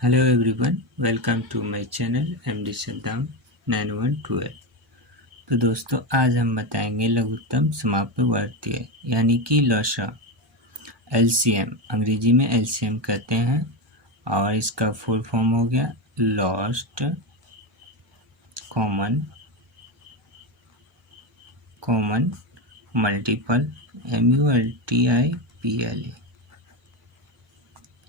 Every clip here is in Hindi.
Hello everyone, welcome to my channel MD Saddam 9112। तो दोस्तों, आज हम बताएंगे लघुत्तम समाप्तवर्तीय यानी कि लॉसा, एलसीएम। अंग्रेजी में एलसीएम कहते हैं और इसका फुल फॉर्म हो गया लॉस्ट कॉमन मल्टीपल, MULTIPLE।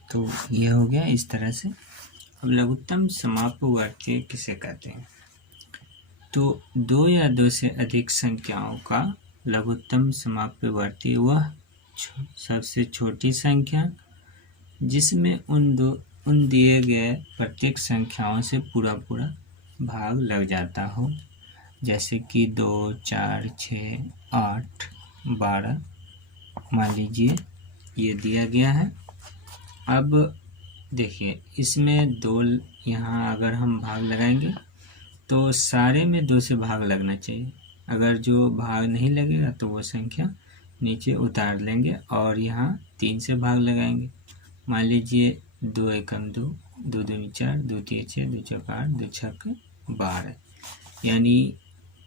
तो ये हो गया इस तरह से। अब लघुत्तम समाप्तवर्तीय किसे कहते हैं? तो दो या दो से अधिक संख्याओं का लघुत्तम समाप्तवर्तीय वह सबसे छोटी संख्या जिसमें उन दिए गए प्रत्येक संख्याओं से पूरा भाग लग जाता हो, जैसे कि 2, 4, 6, 8, 12। मान लीजिए ये दिया गया है। अब देखिए, इसमें दो, यहाँ अगर हम भाग लगाएंगे तो सारे में 2 से भाग लगना चाहिए। अगर जो भाग नहीं लगेगा तो वो संख्या नीचे उतार लेंगे और यहाँ 3 से भाग लगाएंगे। मान लीजिए 2 एकम 2, 2 दूनी 4, 2 तिये 6, 2 चौका 8, 2 छक्के 12। यानी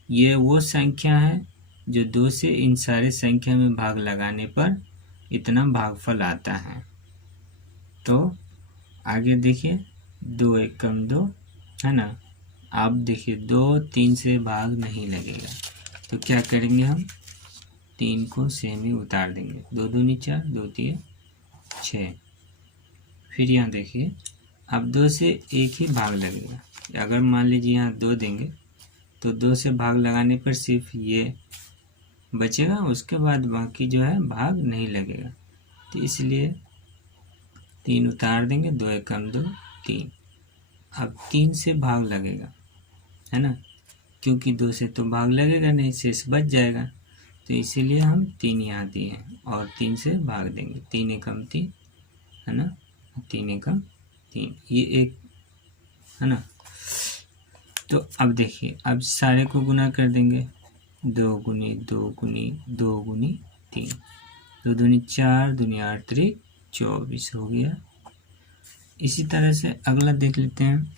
ये वो संख्या है जो 2 से इन सारे संख्या में भाग लगाने पर इतना भागफल आता है। तो आगे देखिए, 2 एकम 2 है ना। अब देखिए 2, 3 से भाग नहीं लगेगा तो क्या करेंगे हम? 3 को सेम ही उतार देंगे। 2 दूनी 4, 2 तिये 6। फिर यहाँ देखिए, अब 2 से एक ही भाग लगेगा। अगर मान लीजिए यहाँ 2 देंगे तो 2 से भाग लगाने पर सिर्फ ये बचेगा, उसके बाद बाकी जो है भाग नहीं लगेगा। तो इसलिए 3 उतार देंगे। 2 एकम 2, 3। अब 3 से भाग लगेगा, है ना, क्योंकि 2 से तो भाग लगेगा नहीं, शेष बच जाएगा। तो इसीलिए हम 3 यहाँ दिए हैं और 3 से भाग देंगे। 3 एकम 3, है ना, 3 एकम 3, ये एक, है ना। तो अब देखिए, अब सारे को गुना कर देंगे। 2 गुनी 2 गुनी 2 गुनी 3, 2 दूनी 4, दूनी 8 त्रिक 24 हो गया। इसी तरह से अगला देख लेते हैं।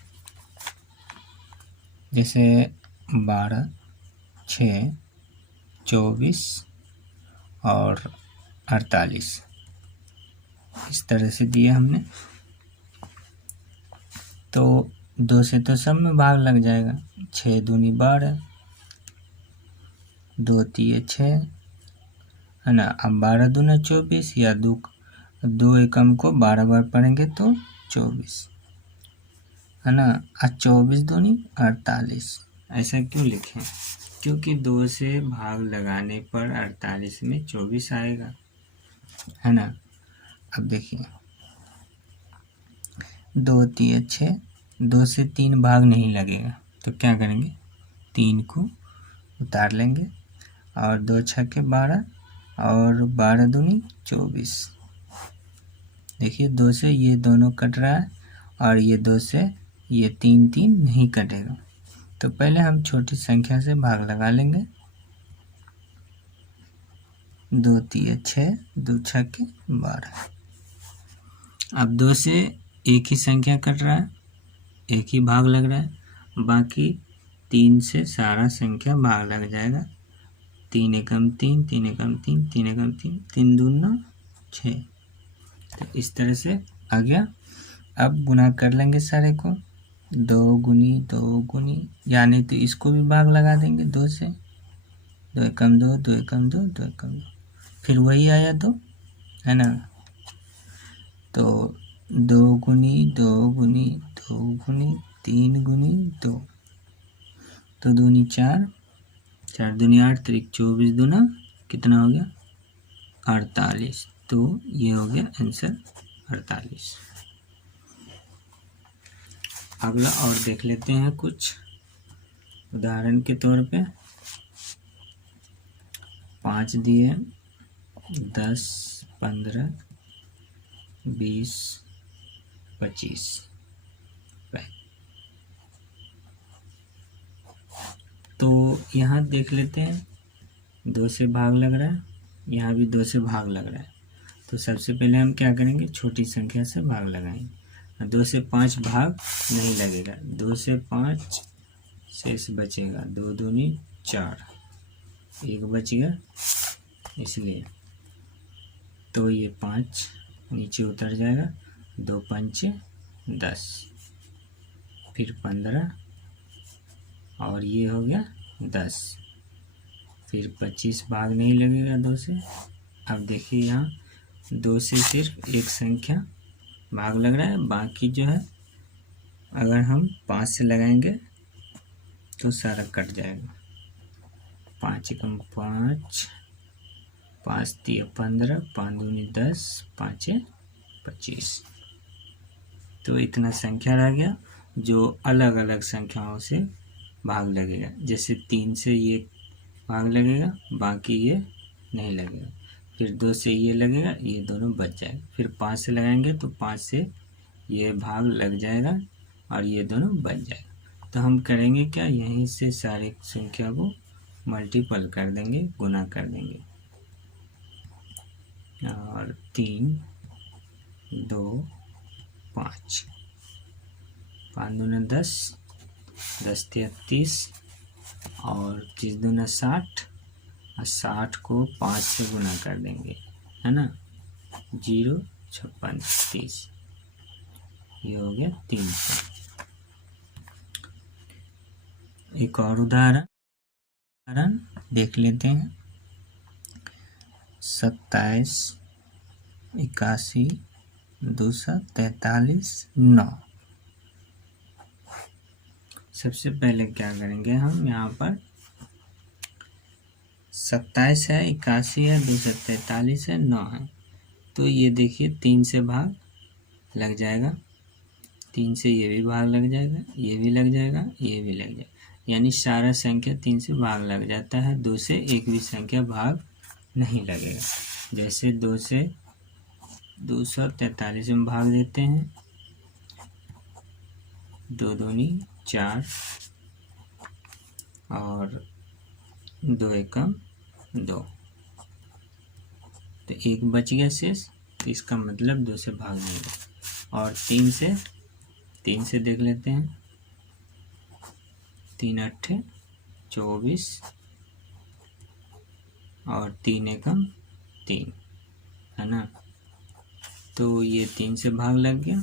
जैसे 12, 6, 24 और 48 इस तरह से दिए हमने। तो 2 से तो सब में भाग लग जाएगा। 6 दूनी 12, 2 तिये 6, है ना। अब 12 दूना 24 या 2 एकम को 12 बार पढ़ेंगे तो 24, है ना। 24 दूनी 48। ऐसा क्यों लिखें? क्योंकि 2 से भाग लगाने पर 48 में 24 आएगा, है ना। अब देखिए, 2 तिये 6, 2 से 3 भाग नहीं लगेगा तो क्या करेंगे? 3 को उतार लेंगे और 2 छक्के 12 और 12 दूनी 24। देखिए 2 से ये दोनों कट रहा है और ये 2 से ये 3 नहीं कटेगा। तो पहले हम छोटी संख्या से भाग लगा लेंगे। 2 तिये 6, 2 छक्के 12। अब 2 से एक ही संख्या कट रहा है, एक ही भाग लग रहा है। बाकी 3 से सारा संख्या भाग लग जाएगा। 3 एकम 3, 3 एकम 3, 3 एकम 3, 3 दूना 6। तो इस तरह से आ गया। अब गुना कर लेंगे सारे को। 2 गुनी 2 गुनी, यानी तो इसको भी भाग लगा देंगे 2 से। 2 एकम 2, 2 एकम 2, 2 एकम 2, फिर वही आया 2, है ना। तो 2 गुनी 2 गुनी 2 गुनी 3 गुनी 2, तो दूनी 4, 4 दूनी 8 त्रिक 24 दूना कितना हो गया? 48। तो ये हो गया आंसर 48। अगला और देख लेते हैं कुछ उदाहरण के तौर पे। 5 दिए, 10, 15, 20, 25। तो यहाँ देख लेते हैं, 2 से भाग लग रहा है, यहाँ भी 2 से भाग लग रहा है। तो सबसे पहले हम क्या करेंगे? छोटी संख्या से भाग लगाएंगे। 2 से 5 भाग नहीं लगेगा, 2 से 5 शेष बचेगा, 2 दूनी 4, 1 बच गया इसलिए, तो ये 5 नीचे उतर जाएगा, 2 पंचे 10, फिर 15 और ये हो गया 10, फिर 25 भाग नहीं लगेगा 2 से। अब देखिए यहाँ 2 से सिर्फ एक संख्या भाग लग रहा है, बाकी जो है अगर हम 5 से लगाएंगे तो सारा कट जाएगा। 5 एकम 5, 5 तिया 15, 5 दूनी 10, 5 25, तो इतना संख्या रह गया जो अलग अलग संख्याओं से भाग लगेगा। जैसे 3 से ये भाग लगेगा, बाकी ये नहीं लगेगा, फिर 2 से ये लगेगा, ये दोनों बच जाएगा, फिर 5 से लगाएंगे तो 5 से ये भाग लग जाएगा और ये दोनों बच जाएगा। तो हम करेंगे क्या, यहीं से सारी संख्या को मल्टीपल कर देंगे, गुना कर देंगे, और 3, 2, 5, 5 दूना 10, 10 तिया 30 और 30 दूना 60, और 60 को 5 से गुना कर देंगे, है ना, 0, 56, 30, ये हो गया 300। एक और उदाहरण देख लेते हैं। 27, 81, 243, 9। सबसे पहले क्या करेंगे हम, यहाँ पर 27 है, 81 है, 243 है, 9 है, तो ये देखिए 3 से भाग लग जाएगा, 3 से ये भी भाग लग जाएगा, ये भी लग जाएगा, ये भी लग जाएगा, यानी सारा संख्या 3 से भाग लग जाता है, 2 से एक भी संख्या भाग नहीं लगेगा। जैसे 2 से 243 में भाग देते हैं, 2 दूनी 4 और 2 एकम 2, तो 1 बच गया शेष, तो इसका मतलब 2 से भाग नहीं गया। और 3 से देख लेते हैं, 3 अट्ठे 24 और 3 एकम 3, है ना, तो ये 3 से भाग लग गया।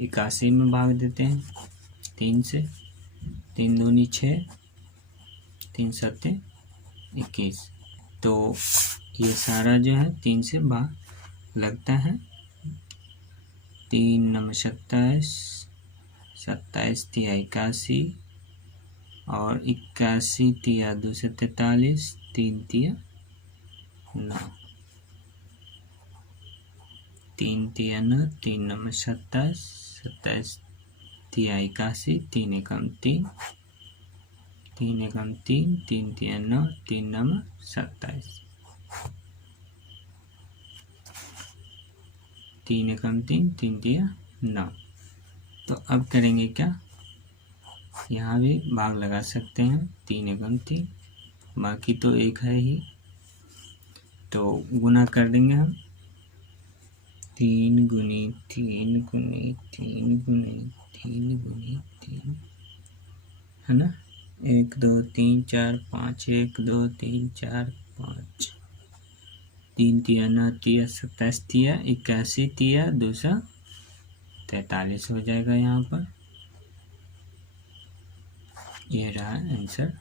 81 में भाग देते हैं 3 से, 3 दूनी 6, 3 सत्ते 21, तो ये सारा जो है 3 से भाग लगता है। 3 नम 27, 27 तिया 81 और 81 तिया 243, 3 तिया 9, 3 तिया 9, 3 नम 27, 27 तिया 81, 3 एकम 3, 3 एकम 3, 3 तिया 9, 3 नम 27, 3 एकम 3, 3 तिया 9। तो अब करेंगे क्या, यहाँ भी भाग लगा सकते हैं, 3 एकम 3, बाकी तो 1 है ही, तो गुना कर देंगे हम, 3 गुनी 3 गुनी 3 गुनी 3 गुनी 3, है ना, 1 2 3 4 5, 1 2 3 4 5, 3 तिया 9 तिया 27 तिया 81 तिया 243 हो जाएगा यहाँ पर, ये रहा आंसर।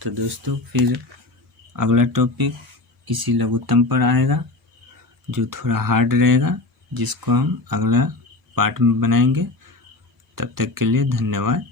तो दोस्तों फिर अगला टॉपिक इसी लघुत्तम पर आएगा, जो थोड़ा हार्ड रहेगा, जिसको हम अगला पार्ट में बनाएंगे। तब तक के लिए धन्यवाद।